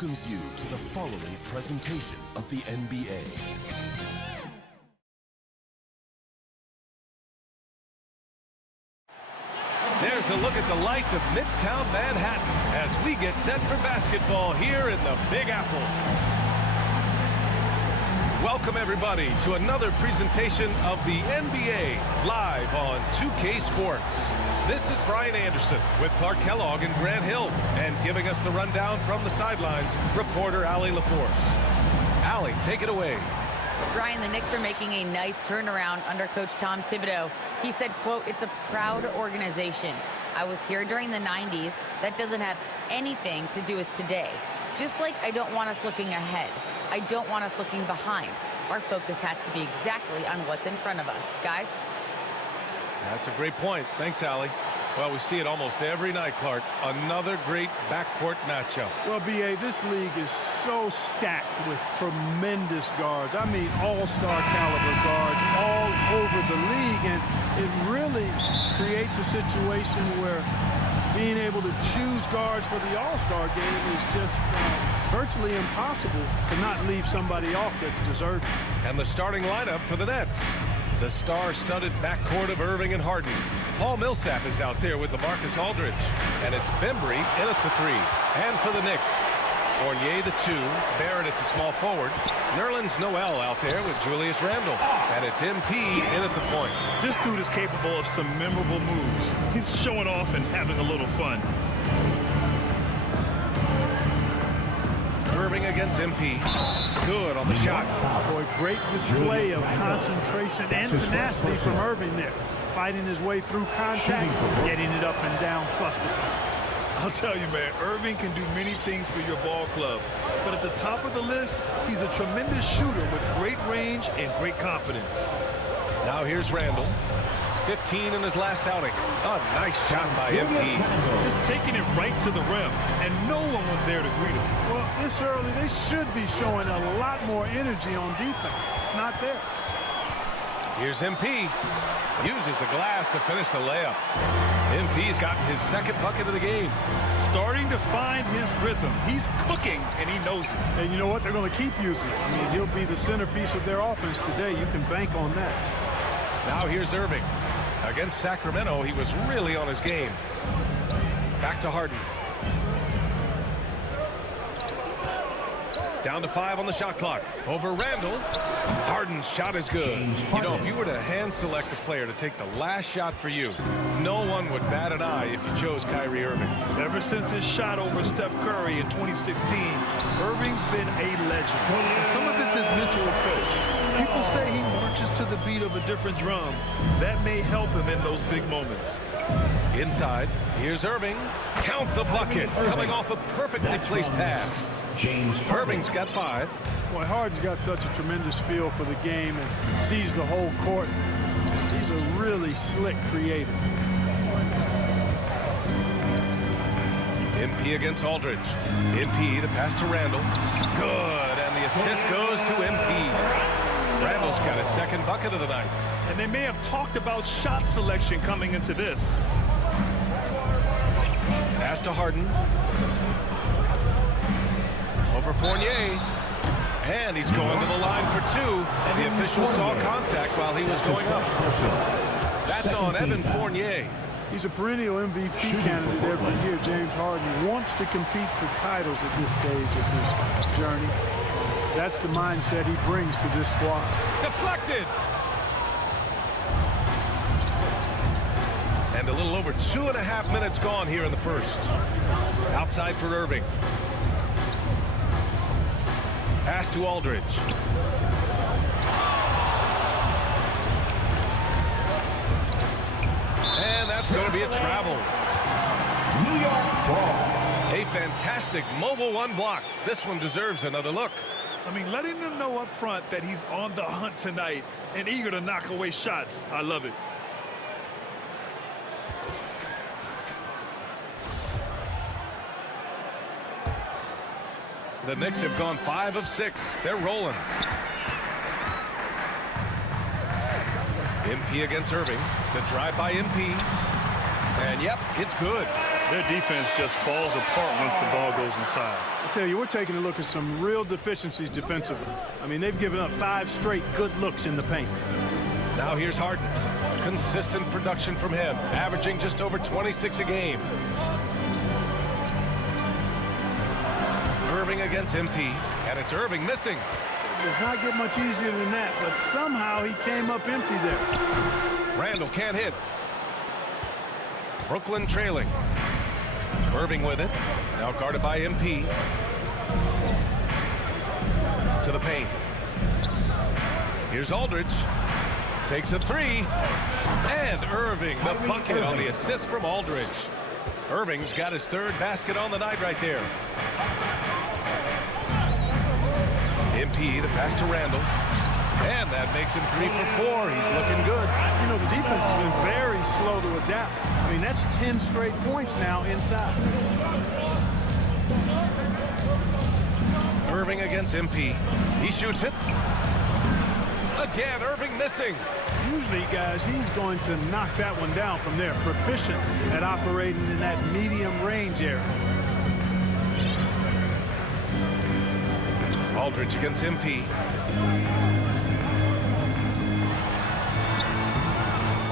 welcomes you to the following presentation of the NBA. There's a look at the lights of Midtown Manhattan as we get set for basketball here in the Big Apple. Welcome, everybody, to another presentation of the NBA live on 2K Sports. This is Brian Anderson with Clark Kellogg and Grant Hill, and giving us the rundown from the sidelines, reporter Allie LaForce. Allie, take it away. Brian, the Knicks are making a nice turnaround under Coach Tom Thibodeau. He said, quote, "It's a proud organization. I was here during the 90s. That doesn't have anything to do with today. Just like I don't want us looking ahead. I don't want us looking behind. Our focus has to be exactly on what's in front of us." Guys? That's a great point. Thanks, Allie. Well, we see it almost every night, Clark. Another great backcourt matchup. Well, B.A., this league is so stacked with tremendous guards. I mean, all-star caliber guards all over the league, and it really creates a situation where being able to choose guards for the all-star game is just virtually impossible to not leave somebody off that's deserving. And the starting lineup for the Nets. The star-studded backcourt of Irving and Harden. Paul Millsap is out there with LaMarcus Aldridge. And it's Bembry in at the 3. And for the Knicks, Fournier the 2, Barrett at the small forward, Nerlens Noel out there with Julius Randle. And it's MP in at the point. This dude is capable of some memorable moves. He's showing off and having a little fun. Irving against MP. Good on the shot. Boy, great display of concentration and tenacity from Irving there. Fighting his way through contact, getting it up and down, plus the fight. I'll tell you, man, Irving can do many things for your ball club. But at the top of the list, he's a tremendous shooter with great range and great confidence. Now here's Randle. 15 in his last outing. A nice shot by MP. Just taking it right to the rim, and no one was there to greet him. Well, this early, they should be showing a lot more energy on defense. It's not there. Here's MP. Uses the glass to finish the layup. MP's gotten his second bucket of the game. Starting to find his rhythm. He's cooking, and he knows it. And you know what? They're going to keep using it. I mean, he'll be the centerpiece of their offense today. You can bank on that. Now here's Irving. Against Sacramento, he was really on his game. Back to Harden. Down to 5 on the shot clock. Over Randle. Harden's shot is good. You know, if you were to hand select a player to take the last shot for you, no one would bat an eye if you chose Kyrie Irving. Ever since his shot over Steph Curry in 2016, Irving's been a legend. And some of it's his mental approach. People say he marches to the beat of a different drum. That may help him in those big moments. Inside, here's Irving. Count the bucket, coming off a perfectly placed pass. Irving's got 5. Boy, Harden's got such a tremendous feel for the game and sees the whole court. He's a really slick creator. MP against Aldridge. MP, the pass to Randle. Good, and the assist goes to MP. Randle's got his second bucket of the night. And they may have talked about shot selection coming into this. Pass to Harden. Over Fournier. And he's going to the line for 2. The official saw contact while he was going up. That's on Evan Fournier. He's a perennial MVP candidate every year, James Harden. He wants to compete for titles at this stage of his journey. That's the mindset he brings to this squad. Deflected. And a little over 2.5 minutes gone here in the first. Outside for Irving. Pass to Aldridge. And that's going to be a travel. New York ball. A fantastic mobile 1 block. This one deserves another look. I mean, letting them know up front that he's on the hunt tonight and eager to knock away shots. I love it. The Knicks have gone 5 of 6. They're rolling. MP against Irving. The drive by MP. And, yep, it's good. Their defense just falls apart once the ball goes inside. I tell you, we're taking a look at some real deficiencies defensively. I mean, they've given up 5 straight good looks in the paint. Now here's Harden. Consistent production from him, averaging just over 26 a game. Irving against MP, and it's Irving missing. It does not get much easier than that, but somehow he came up empty there. Randall can't hit. Brooklyn trailing. Irving with it. Now guarded by MP. To the paint. Here's Aldridge. Takes a 3. And Irving, the bucket on the assist from Aldridge. Irving's got his 3rd basket on the night right there. MP, the pass to Randall. And that makes him 3 for 4. He's looking good. You know, the defense has been very slow to adapt. I mean, that's 10 straight points now inside. Irving against MP. He shoots it. Again, Irving missing. Usually, guys, he's going to knock that one down from there. Proficient at operating in that medium range area. Aldridge against MP.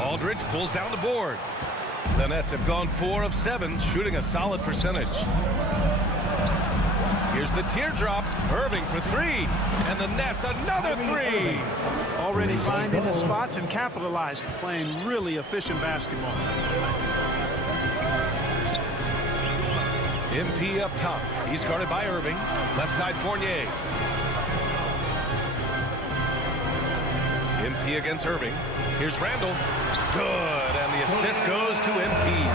Aldridge pulls down the board. The Nets have gone 4 of 7, shooting a solid percentage. Here's the teardrop. Irving for 3. And the Nets another 3. Already finding his spots and capitalizing, playing really efficient basketball. MP up top. He's guarded by Irving. Left side Fournier. MP against Irving. Here's Randall. Good, and the assist goes to MP.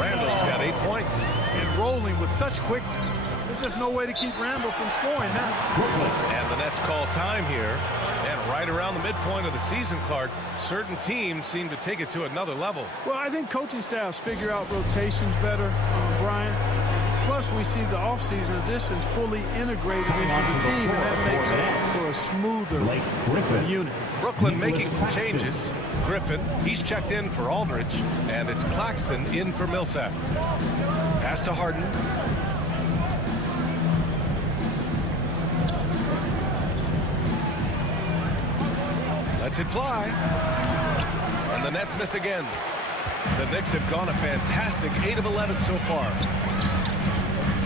Randall's got 8 points. And rolling with such quickness. There's just no way to keep Randall from scoring now. And the Nets call time here. And right around the midpoint of the season, Clark, certain teams seem to take it to another level. Well, I think coaching staffs figure out rotations better, Brian. Plus, we see the offseason additions fully integrated into the team, and that makes for a smoother unit. Brooklyn making some changes. Griffin, he's checked in for Aldridge, and it's Claxton in for Millsap. Pass to Harden. Lets it fly. And the Nets miss again. The Knicks have gone a fantastic 8 of 11 so far.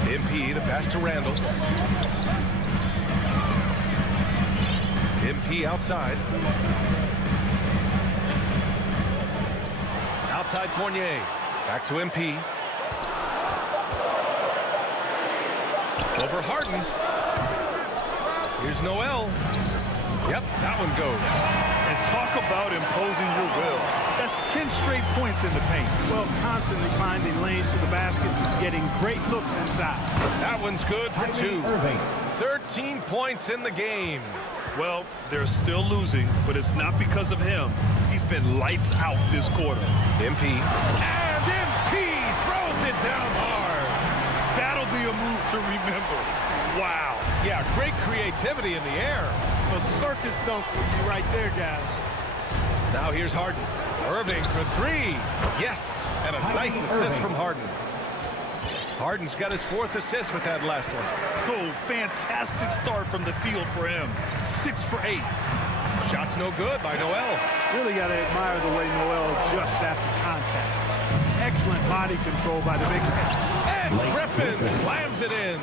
MP, the pass to Randall. MP outside. Outside Fournier. Back to MP. Over Harden. Here's Noel. Yep, that one goes. And talk about imposing your will. That's 10 straight points in the paint. Well, constantly finding lanes to the basket, getting great looks inside. That one's good for 2. 13 points in the game. Well, they're still losing, but it's not because of him. He's been lights out this quarter. MP. And MP throws it down hard. That'll be a move to remember. Wow. Yeah, great creativity in the air. A circus dunk for you right there, guys. Now here's Harden. Irving for 3. Yes, and a nice assist from Harden. Harden's got his 4th assist with that last one. Oh, fantastic start from the field for him. 6 for 8. Shot's no good by Noel. Really got to admire the way Noel adjusts after contact. Excellent body control by the big man. And Griffin slams it in.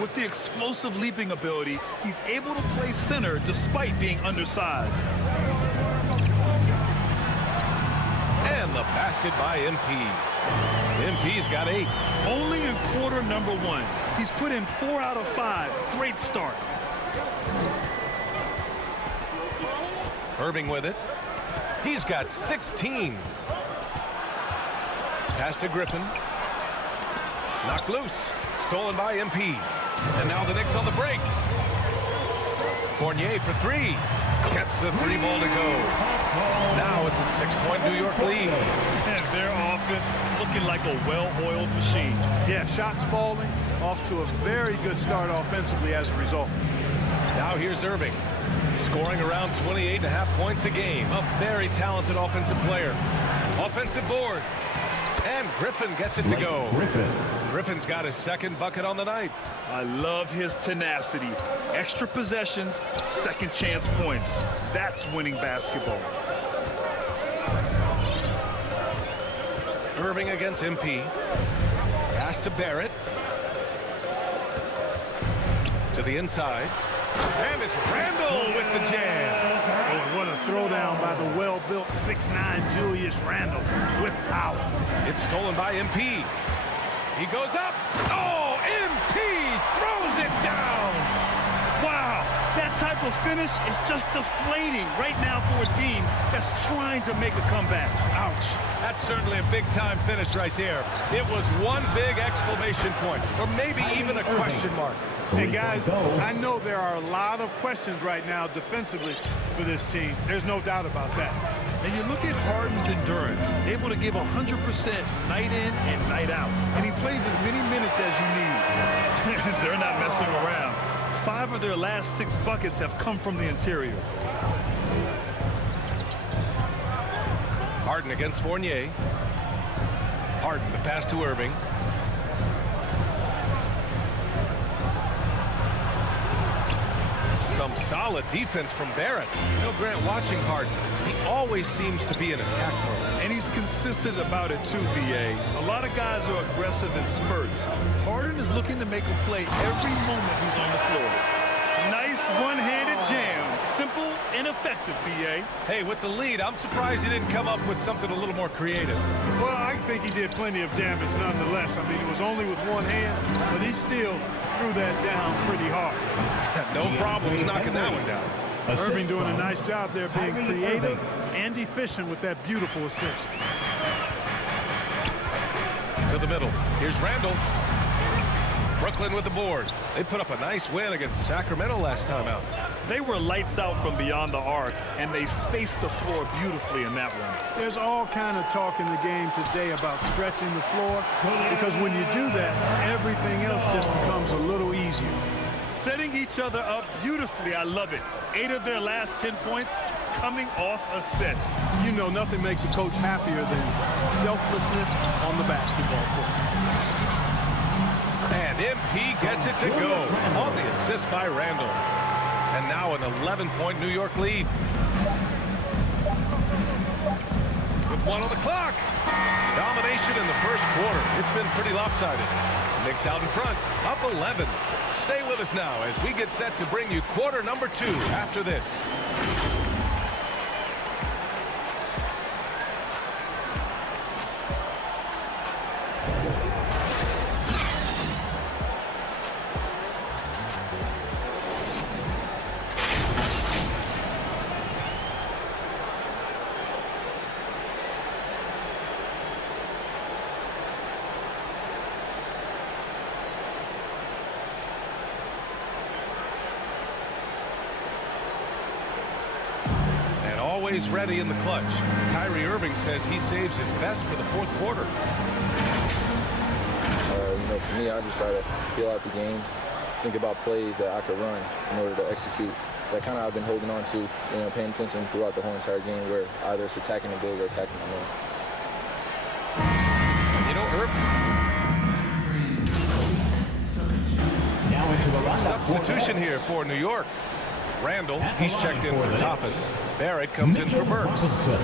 With the explosive leaping ability, he's able to play center despite being undersized. And the basket by MP. MP's got 8. Only in quarter number 1. He's put in 4 out of 5. Great start. Irving with it. He's got 16. Pass to Griffin. Knocked loose. Stolen by MP. And now the Knicks on the break. Fournier for 3. Gets the 3 ball to go. Now it's a 6-point New York lead. And their offense looking like a well-oiled machine. Yeah, shots falling. Off to a very good start offensively as a result. Now here's Irving. Scoring around 28.5 points a game. A very talented offensive player. Offensive board. And Griffin gets it to go. Griffin's got his second bucket on the night. I love his tenacity. Extra possessions, second chance points. That's winning basketball. Irving against MP. Pass to Barrett. To the inside. And it's Randall with the jam. Oh, what a throwdown by the well-built 6'9" Julius Randle with power. It's stolen by MP. He goes up. Oh, MP throws it down. Wow, that type of finish is just deflating right now for a team that's trying to make a comeback. Ouch. That's certainly a big-time finish right there. It was one big exclamation point, or maybe even a question mark. Hey, guys, I know there are a lot of questions right now defensively for this team. There's no doubt about that. And you look at Harden's endurance, able to give 100% night in and night out. And he plays as many minutes as you need. They're not messing around. 5 of their last 6 buckets have come from the interior. Harden against Fournier. Harden, the pass to Irving. Some solid defense from Barrett. You know, Grant, watching Harden, he always seems to be in attack mode. And he's consistent about it too, B.A. A lot of guys are aggressive in spurts. Harden is looking to make a play every moment he's on the floor. Nice one-handed jam. Simple and effective, B.A. Hey, with the lead, I'm surprised he didn't come up with something a little more creative. Well, I think he did plenty of damage nonetheless. I mean, it was only with one hand, but he still threw that down pretty hard. No problems knocking that one down. Irving doing a nice job there being creative and efficient with that beautiful assist. To the middle. Here's Randall. Brooklyn with the board. They put up a nice win against Sacramento last time out. They were lights out from beyond the arc, and they spaced the floor beautifully in that one. There's all kind of talk in the game today about stretching the floor, because when you do that, everything else just becomes a little easier. Setting each other up beautifully. I love it. 8 of their last 10 points coming off assists. You know, nothing makes a coach happier than selflessness on the basketball court. And MP gets it to go on the assist by Randall. And now an 11-point New York lead. With 1 on the clock. Domination in the first quarter. It's been pretty lopsided. Knicks out in front, up 11. Stay with us now as we get set to bring you quarter number 2 after this. Always ready in the clutch. Kyrie Irving says he saves his best for the fourth quarter. You know, for me, I just try to feel out the game, think about plays that I could run in order to execute. That kind of I've been holding on to, you know, paying attention throughout the whole entire game, where either it's attacking the big or attacking the man. You know, Irving. Now into the lineup. Substitution here for New York. Randall, he's checked in for Toppin. Barrett comes in for Burks.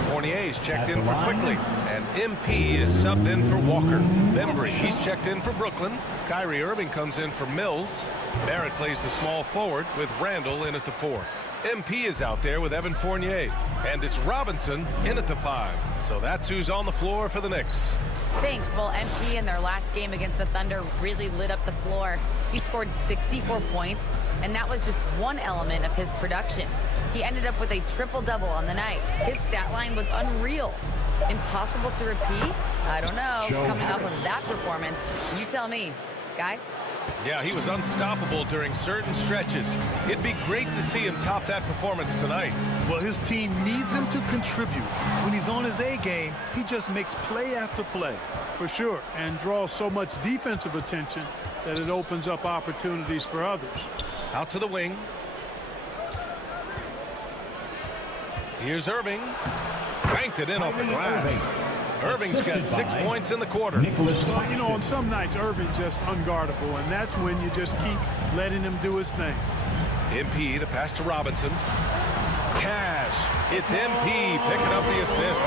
Fournier's checked in for Quickly. And MP is subbed in for Walker. Bembry, he's checked in for Brooklyn. Kyrie Irving comes in for Mills. Barrett plays the small forward with Randall in at the 4. MP is out there with Evan Fournier. And it's Robinson in at the 5. So that's who's on the floor for the Knicks. Thanks. Well, MP in their last game against the Thunder really lit up the floor. He scored 64 points, and that was just one element of his production. He ended up with a triple-double on the night. His stat line was unreal. Impossible to repeat? I don't know. Coming off of that performance, you tell me. Guys? Yeah, he was unstoppable during certain stretches. It'd be great to see him top that performance tonight. Well, his team needs him to contribute. When he's on his A game, he just makes play after play. For sure, and draws so much defensive attention that it opens up opportunities for others. Out to the wing. Here's Irving. Banked it in off the glass. Irving's got 6 points in the quarter. Well, you know, on some nights, Irving just unguardable, and that's when you just keep letting him do his thing. MP, the pass to Robinson. Cash. It's MP picking up the assist.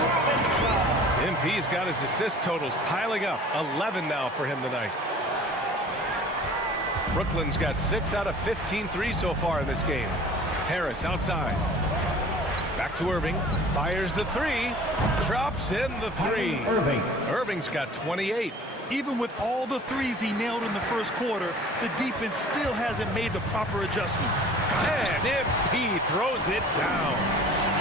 MP's got his assist totals piling up. 11 now for him tonight. Brooklyn's got 6 out of 15 threes so far in this game. Harris outside. Back to Irving. Fires the 3. Drops in the 3. Irving's got 28. Even with all the threes he nailed in the first quarter, the defense still hasn't made the proper adjustments. And MP throws it down.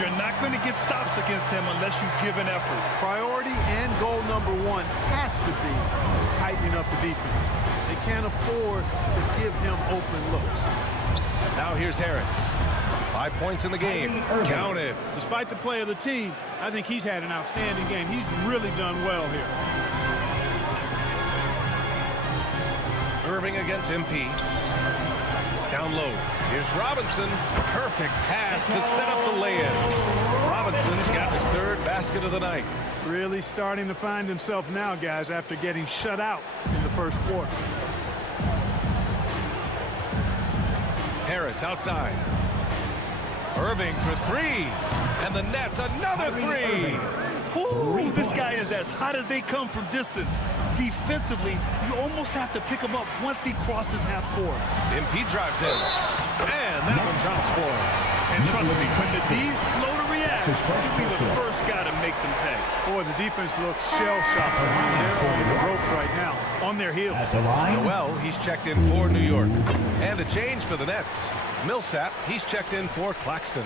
You're not going to get stops against him unless you give an effort. Priority and goal number 1 has to be tightening up the defense. They can't afford to give him open looks. Now here's Harris. 5 points in the game. Counted. Despite the play of the team, I think he's had an outstanding game. He's really done well here. Irving against MP. Down low. Here's Robinson. Perfect pass to set up the lay-in. Robinson's got his 3rd basket of the night. Really starting to find himself now, guys, after getting shut out in the first quarter. Harris outside. Irving for 3. And the Nets another 3. Ooh, this guy is as hot as they come from distance. Defensively, you almost have to pick him up once he crosses half court. MP drives in. And that one drops for him. And trust me, when the D's slow to react, he'll be the first guy to make them pay. Boy, the defense looks shell-shocked. They're on the ropes right now, on their heels. Noel, he's checked in for New York. And a change for the Nets. Millsap, he's checked in for Claxton.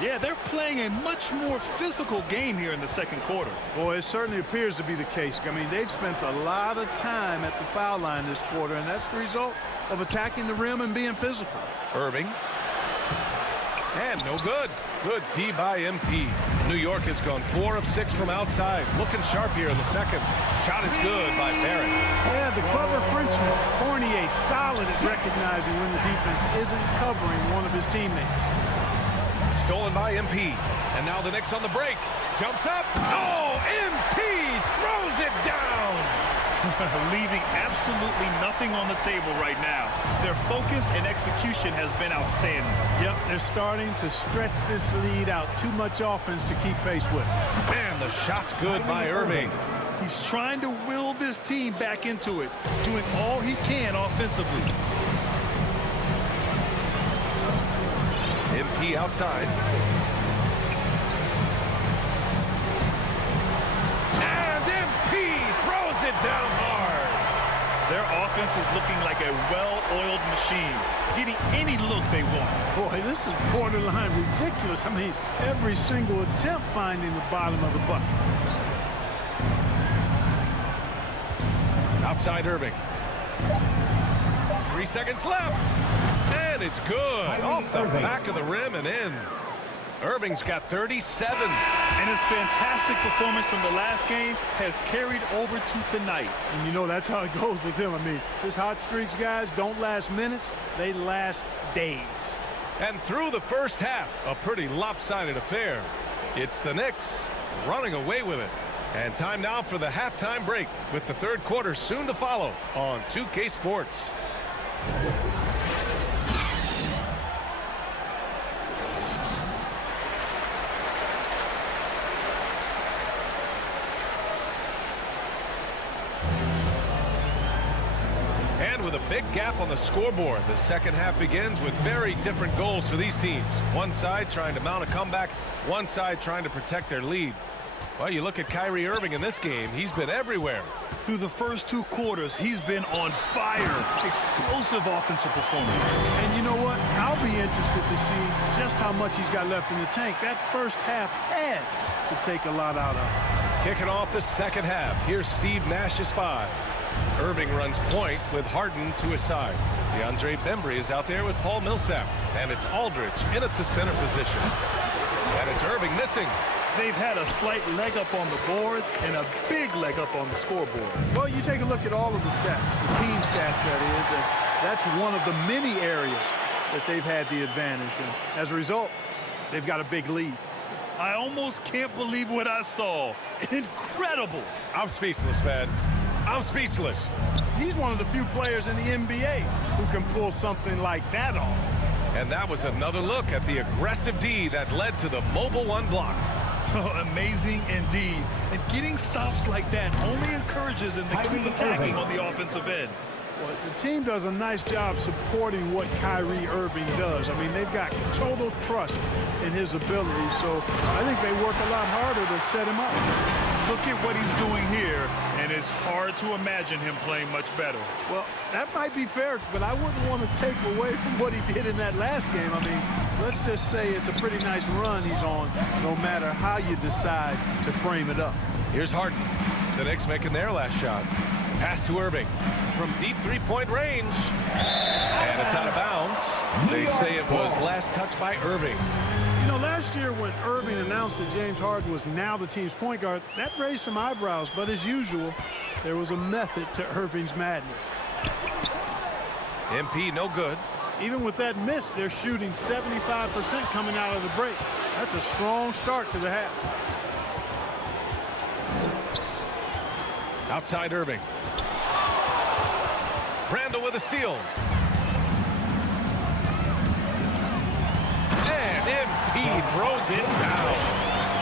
Yeah, they're playing a much more physical game here in the second quarter. Boy, it certainly appears to be the case. I mean, they've spent a lot of time at the foul line this quarter, and that's the result of attacking the rim and being physical. Irving. And no good. Good D by MP. New York has gone 4 of 6 from outside. Looking sharp here in the second. Shot is good by Barrett. Yeah, the clever Frenchman, Fournier, solid at recognizing when the defense isn't covering one of his teammates. Stolen by MP. And now the Knicks on the break. Jumps up. Oh, MP throws it down. Leaving absolutely nothing on the table right now. Their focus and execution has been outstanding. Yep, they're starting to stretch this lead out. Too much offense to keep pace with. Man, the shot's good by Irving. He's trying to will this team back into it, doing all he can offensively. MP outside. And MP throws it down hard. Their offense is looking like a well-oiled machine, getting any look they want. Boy, this is borderline ridiculous. I mean, every single attempt finding the bottom of the bucket. Outside Irving. 3 seconds left. And it's good. Off the back of the rim and in. Irving's got 37. And his fantastic performance from the last game has carried over to tonight. And you know that's how it goes with him. I mean, his hot streaks, guys, don't last minutes. They last days. And through the first half, a pretty lopsided affair. It's the Knicks running away with it. And time now for the halftime break, with the third quarter soon to follow on 2K Sports. And with a big gap on the scoreboard, the second half begins with very different goals for these teams. One side trying to mount a comeback, one side trying to protect their lead. Well, you look at Kyrie Irving in this game, he's been everywhere. Through the first 2 quarters, he's been on fire. Explosive offensive performance. And you know what? I'll be interested to see just how much he's got left in the tank. That first half had to take a lot out of him. Kicking off the second half, here's Steve Nash's 5. Irving runs point with Harden to his side. DeAndre Bembry is out there with Paul Millsap. And it's Aldridge in at the center position. And it's Irving missing. They've had a slight leg up on the boards and a big leg up on the scoreboard. Well, you take a look at all of the stats, the team stats, that is, and that's one of the many areas that they've had the advantage. And as a result, they've got a big lead. I almost can't believe what I saw. Incredible. I'm speechless, man. I'm speechless. He's one of the few players in the NBA who can pull something like that off. And that was another look at the aggressive D that led to the mobile one block. Oh, amazing indeed. And getting stops like that only encourages them to keep attacking on the offensive end. Well, the team does a nice job supporting what Kyrie Irving does. I mean, they've got total trust in his ability, so I think they work a lot harder to set him up. Look at what he's doing here, and it's hard to imagine him playing much better. Well, that might be fair, but I wouldn't want to take away from what he did in that last game. I mean, let's just say it's a pretty nice run he's on, no matter how you decide to frame it up. Here's Harden. The Knicks making their last shot. Pass to Irving from deep three-point range. And it's out of bounds. They say it was last touched by Irving. You know, last year when Irving announced that James Harden was now the team's point guard, that raised some eyebrows. But as usual, there was a method to Irving's madness. MP no good. Even with that miss, they're shooting 75% coming out of the break. That's a strong start to the half. Outside Irving. Randall with a steal. And MP throws it down.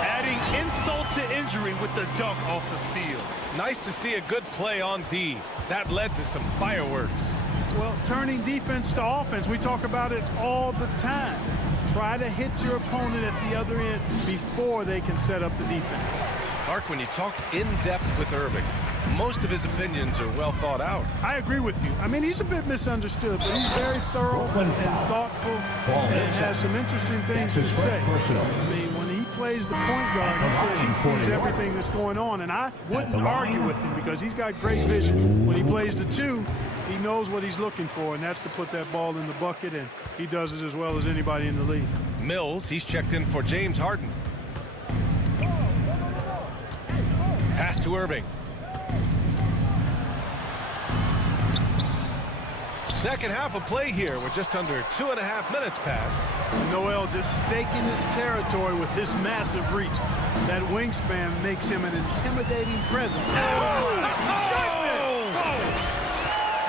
Adding insult to injury with the dunk off the steal. Nice to see a good play on D. That led to some fireworks. Well, turning defense to offense, we talk about it all the time. Try to hit your opponent at the other end before they can set up the defense. Clark, when you talk in depth with Irving, most of his opinions are well thought out. I agree with you. I mean, he's a bit misunderstood, but he's very thorough and thoughtful and has some interesting things to say. I mean, when he plays the point guard, he says he sees everything that's going on, and I wouldn't argue with him because he's got great vision. When he plays the two, he knows what he's looking for, and that's to put that ball in the bucket, and he does it as well as anybody in the league. Mills, he's checked in for James Harden. Pass to Irving. Second half of play here with just under 2.5 minutes passed. Noel just staking his territory with his massive reach. That wingspan makes him an intimidating presence.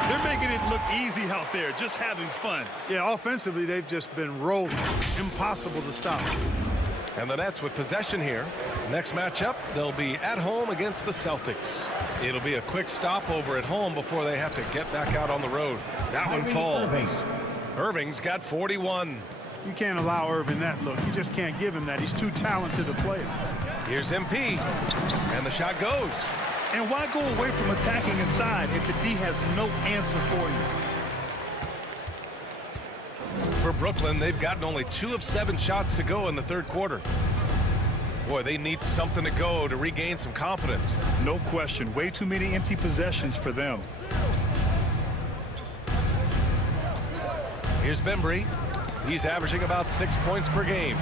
They're making it look easy out there, just having fun. Yeah, offensively, they've just been rolling. Impossible to stop. And the Nets with possession here. Next matchup, they'll be at home against the Celtics. It'll be a quick stopover at home before they have to get back out on the road. That one falls. Irving's got 41. You can't allow Irving that look. You just can't give him that. He's too talented a player. Here's MP, and the shot goes. And why go away from attacking inside if the D has no answer for you? For Brooklyn, they've gotten only 2 of 7 shots to go in the third quarter. Boy, they need something to go to regain some confidence. No question. Way too many empty possessions for them. Here's Bembry. He's averaging about 6 points per game.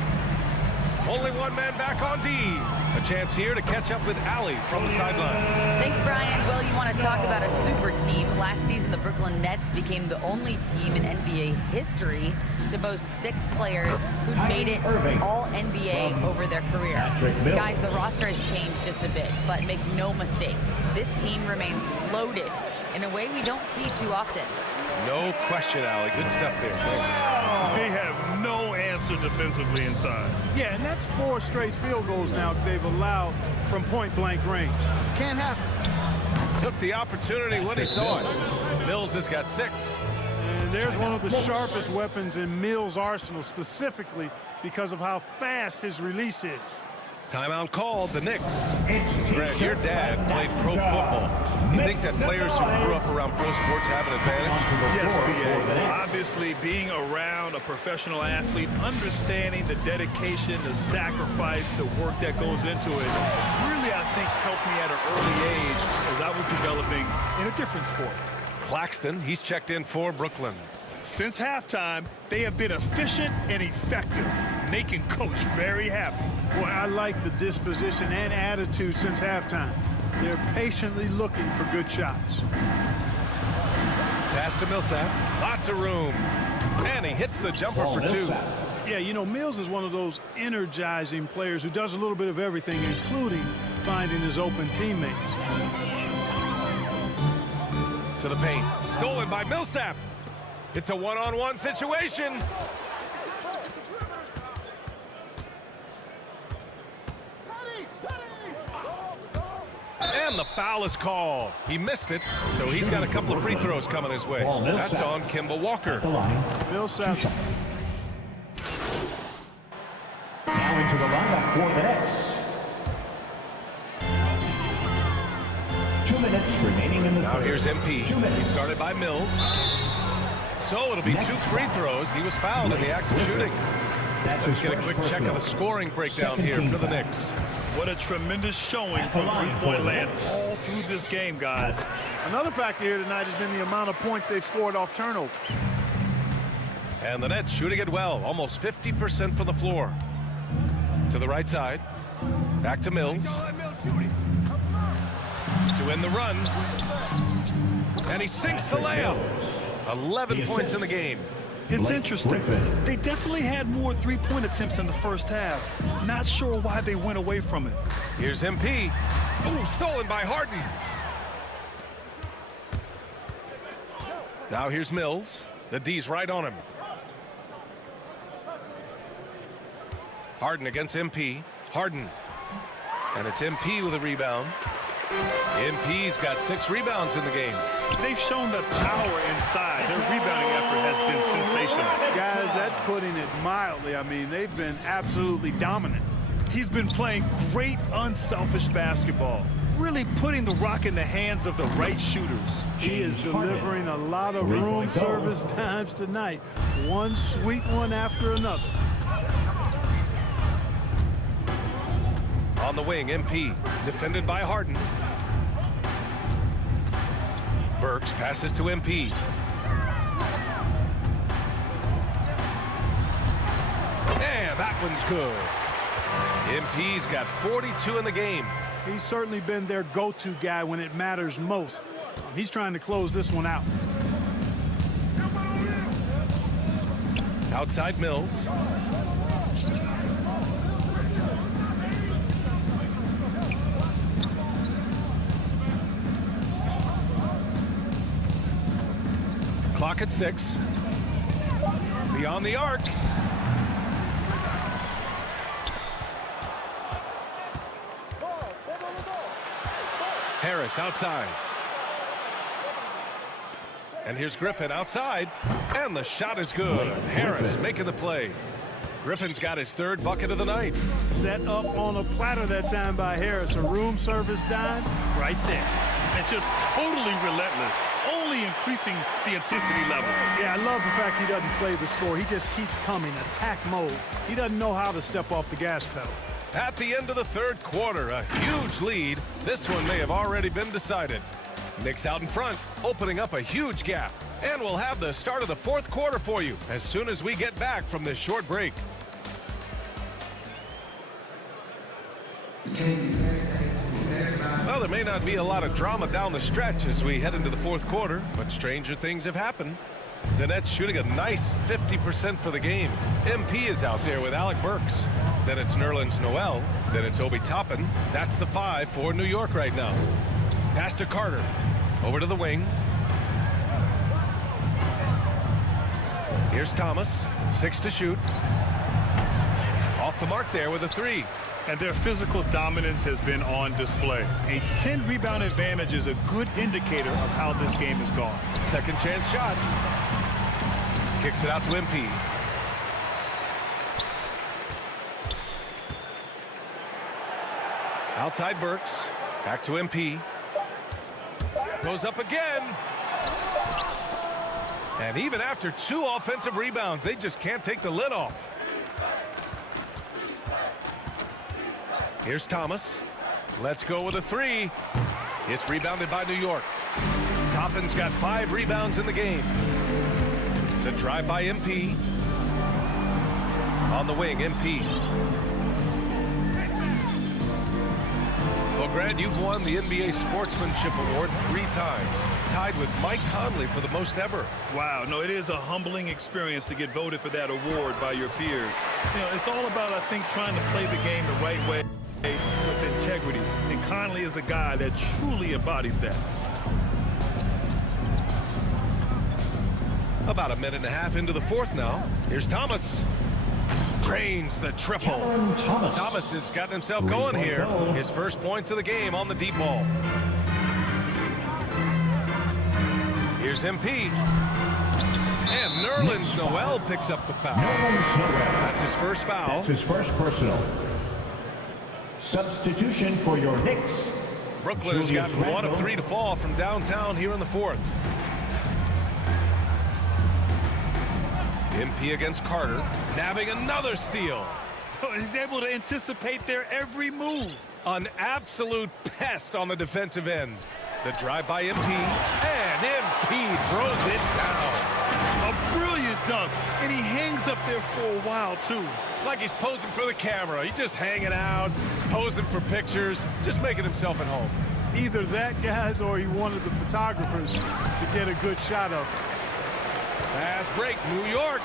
Only one man back on D. A chance here to catch up with Allie from the sideline. Thanks, Brian. Well, you want to talk about a super team. Last season, the Brooklyn Nets became the only team in NBA history to boast 6 players who made it to All-NBA over their career. Guys, the roster has changed just a bit, but make no mistake, this team remains loaded in a way we don't see too often. No question, Allie. Good stuff there. Thanks. They have no answer defensively inside. Yeah, and that's 4 straight field goals now they've allowed from point-blank range. Can't happen. Took the opportunity when he saw it. Mills has got 6. And there's one of the sharpest weapons in Mills' arsenal, specifically because of how fast his release is. Timeout called, the Knicks. Brad, your dad played pro football. You think that players who grew up around pro sports have an advantage? Yes, B.A. Obviously, being around a professional athlete, understanding the dedication, the sacrifice, the work that goes into it, really, I think, helped me at an early age as I was developing in a different sport. Claxton, he's checked in for Brooklyn. Since halftime, they have been efficient and effective, making Coach very happy. Boy, I like the disposition and attitude since halftime. They're patiently looking for good shots. Pass to Millsap. Lots of room. And he hits the jumper for 2. Yeah, you know, Mills is one of those energizing players who does a little bit of everything, including finding his open teammates. To the paint. Stolen by Millsap. It's a one-on-one situation. And the foul is called. He missed it, so he's got a couple of free throws coming his way. That's on Kimball Walker. Millsap. Now into the lineup for the Nets. 2 minutes remaining in the Now third. here's MP. 2 minutes. He's guarded by Mills. So it'll be Next 2 free throws. He was fouled in the act of shooting. That's Let's his get a first quick check personal. of the scoring breakdown here Second for the team Knicks. What a tremendous showing At the from line three-point for the land Nets. all through this game, guys. Another factor here tonight has been the amount of points they've scored off turnovers. And the Nets shooting it well, almost 50% from the floor. To the right side. Back to Mills. To win the run. And he sinks the layup. 11 points in the game. It's Blake interesting. Griffin. They definitely had more three-point attempts in the first half. Not sure why they went away from it. Here's MP. Oh, stolen by Harden. Now here's Mills. The D's right on him. Harden against MP. Harden. And it's MP with a rebound. MP's got 6 rebounds in the game. They've shown the power inside. Their rebounding effort has been sensational. Guys, that's putting it mildly. I mean, they've been absolutely dominant. He's been playing great, unselfish basketball. Really putting the rock in the hands of the right shooters. He is James Harden. delivering a lot of 3 room point goal. service times tonight. One sweet one after another. On the wing, MP. Defended by Harden. Burks passes to MP. And that one's good. MP's got 42 in the game. He's certainly been their go-to guy when it matters most. He's trying to close this one out. Outside Mills. Clock at 6. Beyond the arc. Harris outside. And here's Griffin outside. And the shot is good. Harris making the play. Griffin's got his 3rd bucket of the night. Set up on a platter that time by Harris. A room service dime right there. And just totally relentless, only increasing the intensity level. Yeah, I love the fact he doesn't play the score. He just keeps coming, attack mode. He doesn't know how to step off the gas pedal. At the end of the 3rd quarter, a huge lead. This one may have already been decided. Knicks out in front, opening up a huge gap. And we'll have the start of the 4th quarter for you as soon as we get back from this short break. Well, there may not be a lot of drama down the stretch as we head into the 4th quarter, but stranger things have happened. The Nets shooting a nice 50% for the game. MP is out there with Alec Burks. Then it's Nerlens Noel. Then it's Obi Toppin. That's the 5 for New York right now. Pass to Carter. Over to the wing. Here's Thomas. 6 to shoot. Off the mark there with a 3. And their physical dominance has been on display. A 10-rebound advantage is a good indicator of how this game has gone. Second chance shot. Kicks it out to MP. Outside Burks. Back to MP. Goes up again. And even after 2 offensive rebounds, they just can't take the lid off. Here's Thomas. Let's go with a 3. It's rebounded by New York. Toppin's got 5 rebounds in the game. The drive by MP. On the wing, MP. Well, Grant, you've won the NBA Sportsmanship Award 3 times, tied with Mike Conley for the most ever. Wow, no, it is a humbling experience to get voted for that award by your peers. You know, it's all about, I think, trying to play the game the right way with integrity. And Conley is a guy that truly embodies that. About a minute and a half into the fourth now. Here's Thomas. Drains the triple. Thomas has gotten himself going here. His first points of the game on the deep ball. Here's MP. And Nerlens Noel picks up the foul. That's his first foul. That's his first personal. Substitution for your Knicks. Brooklyn has got 1 of 3 to fall from downtown here in the fourth. MP against Carter, nabbing another steal. He's able to anticipate their every move. An absolute pest on the defensive end. The drive by MP, and MP throws it down. A brilliant dunk, and he hangs up there for a while, too. Like he's posing for the camera. He's just hanging out, posing for pictures, just making himself at home. Either that, guys, or he wanted the photographers to get a good shot of it. Fast break, New York.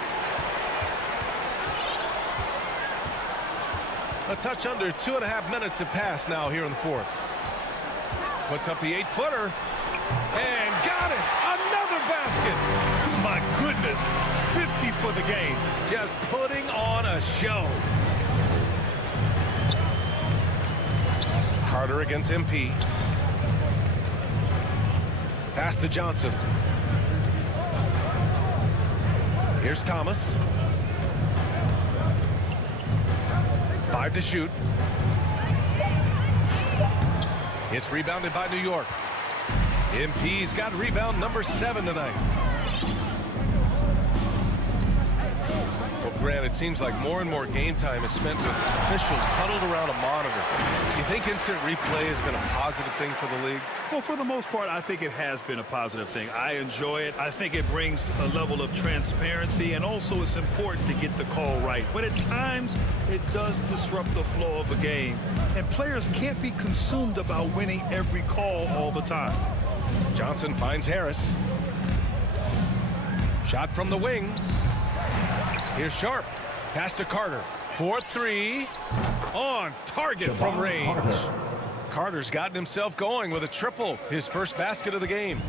A touch under 2.5 minutes have passed now here in the fourth. Puts up the 8-footer. And got it! Another basket! My goodness, 50 for the game. Just putting on a show. Carter against MP. Pass to Johnson. Here's Thomas. 5 to shoot. It's rebounded by New York. MP's got rebound number 7 tonight. Well, Grant, it seems like more and more game time is spent with officials huddled around a monitor. Do you think instant replay has been a positive thing for the league? Well, for the most part, I think it has been a positive thing. I enjoy it. I think it brings a level of transparency, and also it's important to get the call right. But at times, it does disrupt the flow of a game, and players can't be consumed about winning every call all the time. Johnson finds Harris. Shot from the wing. Here's Sharp. Pass to Carter. 4-3. On target from range. Carter's gotten himself going with a triple. His first basket of the game.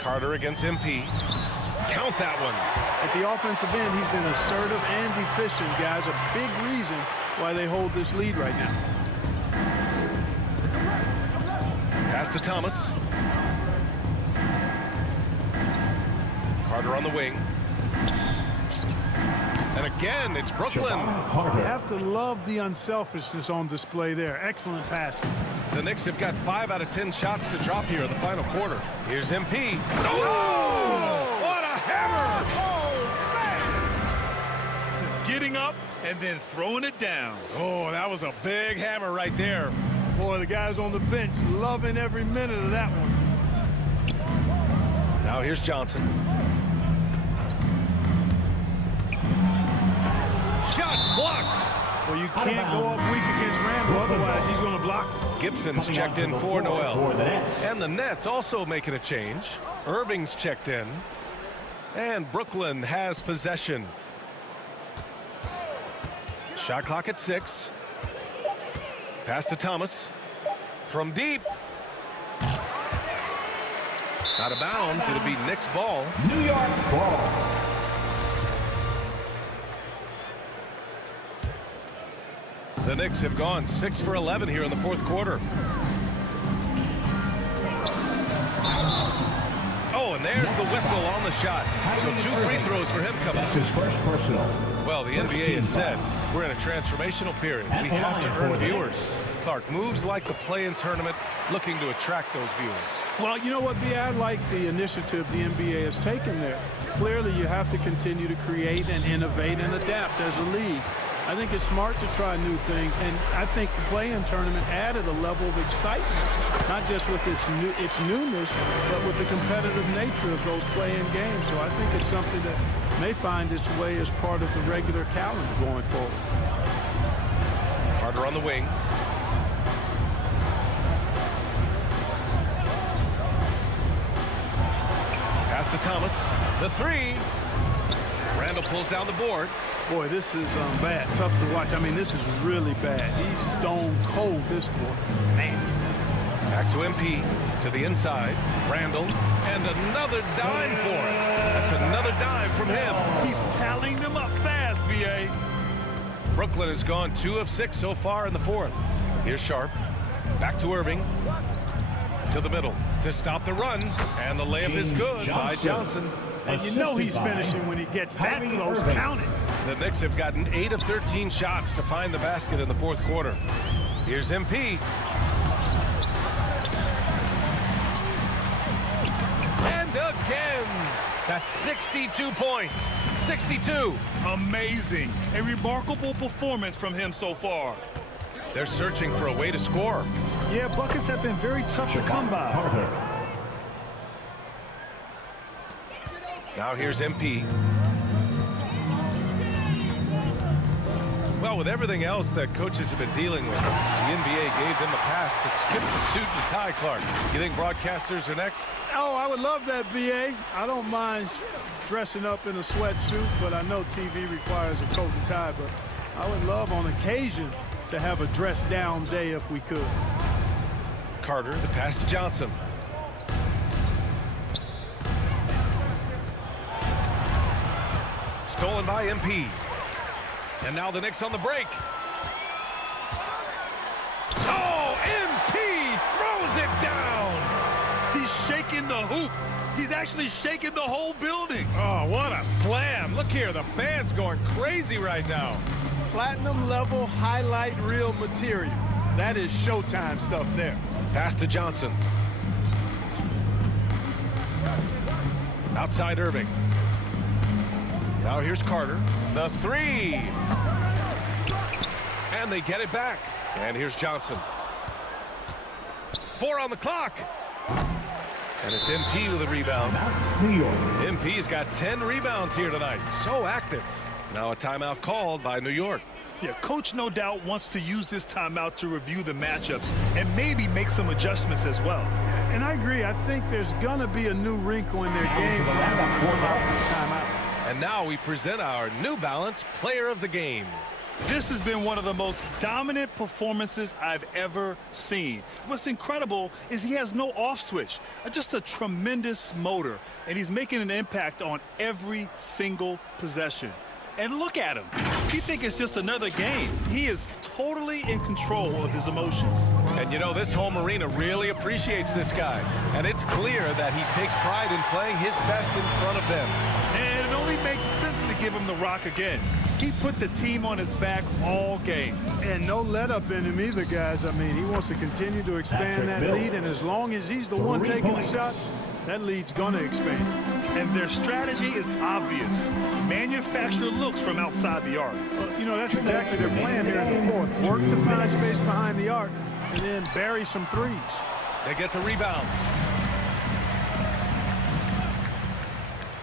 Carter against MP. Count that one. At the offensive end, he's been assertive and efficient, guys. A big reason why they hold this lead right now. Pass to Thomas. Carter on the wing. And again, it's Brooklyn. You have to love the unselfishness on display there. Excellent passing. The Knicks have got 5 out of 10 shots to drop here in the final quarter. Here's MP. Oh! What a hammer! Oh, man! Getting up and then throwing it down. Oh, that was a big hammer right there. Boy, the guys on the bench loving every minute of that one. Now here's Johnson. Shots blocked. Well, you can't go up weak against Randall, otherwise he's going to block. Gibson's checked in for Noel. And the Nets also making a change. Irving's checked in. And Brooklyn has possession. Shot clock at 6. Pass to Thomas. From deep. Out of bounds. It'll be Knicks ball. New York ball. The Knicks have gone 6 for 11 here in the fourth quarter. Oh, and there's the whistle on the shot. So 2 free throws for him coming up. That's his first personal. Well, the NBA has said we're in a transformational period. We have to earn viewers. Clark, moves like the play-in tournament, looking to attract those viewers. Well, you know what, B? I like the initiative the NBA has taken there. Clearly, you have to continue to create and innovate and adapt as a league. I think it's smart to try new things, and I think the play-in tournament added a level of excitement, not just with its newness, but with the competitive nature of those play-in games. So I think it's something that may find its way as part of the regular calendar going forward. Carter on the wing. Pass to Thomas. The three. Randall pulls down the board. Boy, this is bad. Tough to watch. I mean, this is really bad. He's stone cold this quarter. Man. Back to MP. To the inside. Randall. And another dime for him. That's another dime from him. He's tallying them up fast, B.A. Brooklyn has gone 2 of 6 so far in the fourth. Here's Sharp. Back to Irving. To the middle. To stop the run. And the layup is good by Johnson. And you know he's finishing when he gets that close. Count it. The Knicks have gotten 8 of 13 shots to find the basket in the fourth quarter. Here's MP. And again. That's 62 points. 62. Amazing. A remarkable performance from him so far. They're searching for a way to score. Yeah, buckets have been very tough to come by. Now here's MP. Well, with everything else that coaches have been dealing with, the NBA gave them a pass to skip the suit and tie, Clark. You think broadcasters are next? Oh, I would love that, B.A. I don't mind dressing up in a sweatsuit, but I know TV requires a coat and tie, but I would love on occasion to have a dress-down day if we could. Carter, the pass to Johnson. Stolen by MP. And now the Knicks on the break. Oh, MP throws it down. He's shaking the hoop. He's actually shaking the whole building. Oh, what a slam. Look here, the fans going crazy right now. Platinum level highlight reel material. That is Showtime stuff there. Pass to Johnson. Outside Irving. Now here's Carter. The three. And they get it back. And here's Johnson. 4 on the clock. And it's MP with a rebound. MP's got 10 rebounds here tonight. So active. Now a timeout called by New York. Yeah, coach no doubt wants to use this timeout to review the matchups and maybe make some adjustments as well. And I agree. I think there's going to be a new wrinkle in their game. And now we present our New Balance Player of the Game. This has been one of the most dominant performances I've ever seen. What's incredible is he has no off switch, just a tremendous motor, and he's making an impact on every single possession. And look at him. You think it's just another game. He is totally in control of his emotions. And you know, this home arena really appreciates this guy. And it's clear that he takes pride in playing his best in front of them. And it only makes sense to give him the rock again. He put the team on his back all game. And no let up in him either, guys. I mean, he wants to continue to expand that lead, and as long as he's the one taking the shots, that lead's going to expand. And their strategy is obvious. Manufacture looks from outside the arc. You know, that's exactly their plan here in the fourth. Work to find space behind the arc and then bury some threes. They get the rebound.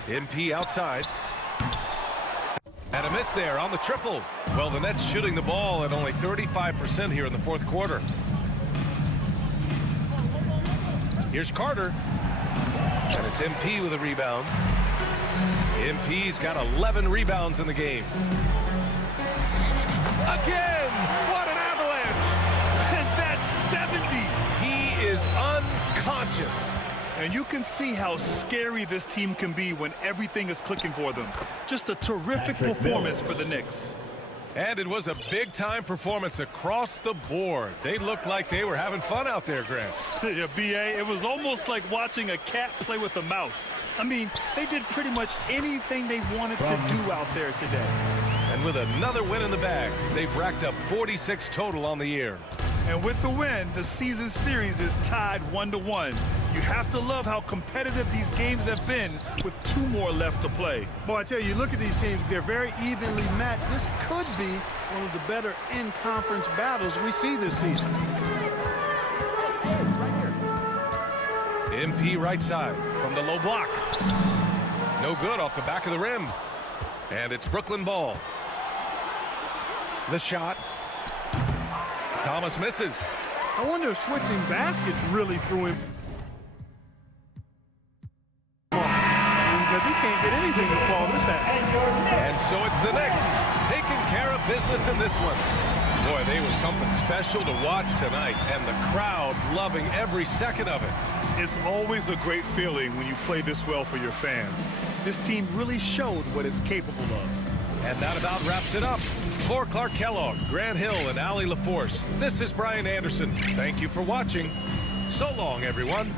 MP outside. And a miss there on the triple. Well, the Nets shooting the ball at only 35% here in the fourth quarter. Here's Carter. And it's MP with a rebound. MP's got 11 rebounds in the game. Again! What an avalanche! And that's 70! He is unconscious. And you can see how scary this team can be when everything is clicking for them. Just a terrific performance for the Knicks. And it was a big-time performance across the board. They looked like they were having fun out there, Grant. Yeah, B.A., it was almost like watching a cat play with a mouse. I mean, they did pretty much anything they wanted to do out there today. And with another win in the bag, they've racked up 46 total on the year. And with the win, the season series is tied 1-1. You have to love how competitive these games have been with 2 more left to play. Boy, I tell you, look at these teams. They're very evenly matched. This could be one of the better in-conference battles we see this season. MP right side from the low block. No good off the back of the rim. And it's Brooklyn ball. The shot. Thomas misses. I wonder if switching baskets really threw him because he can't get anything to fall this half. And so it's the Knicks taking care of business in this one. Boy, they were something special to watch tonight, and the crowd loving every second of it. It's always a great feeling when you play this well for your fans. This team really showed what it's capable of. And that about wraps it up. For Clark Kellogg, Grant Hill, and Allie LaForce, this is Brian Anderson. Thank you for watching. So long, everyone.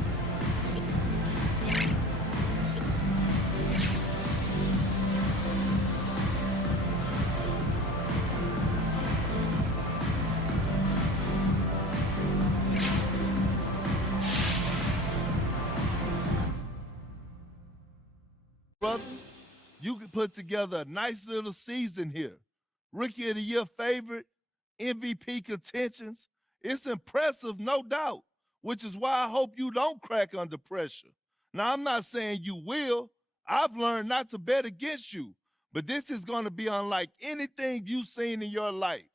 Brother, you can put together a nice little season here. Rookie of the Year favorite, MVP contentions. It's impressive, no doubt, which is why I hope you don't crack under pressure. Now, I'm not saying you will. I've learned not to bet against you, but this is going to be unlike anything you've seen in your life.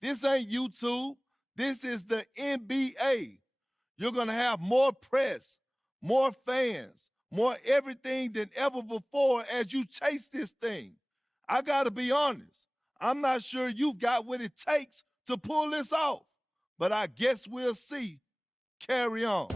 This ain't YouTube. This is the NBA. You're going to have more press, more fans, more everything than ever before as you chase this thing. I got to be honest. I'm not sure you've got what it takes to pull this off, but I guess we'll see. Carry on.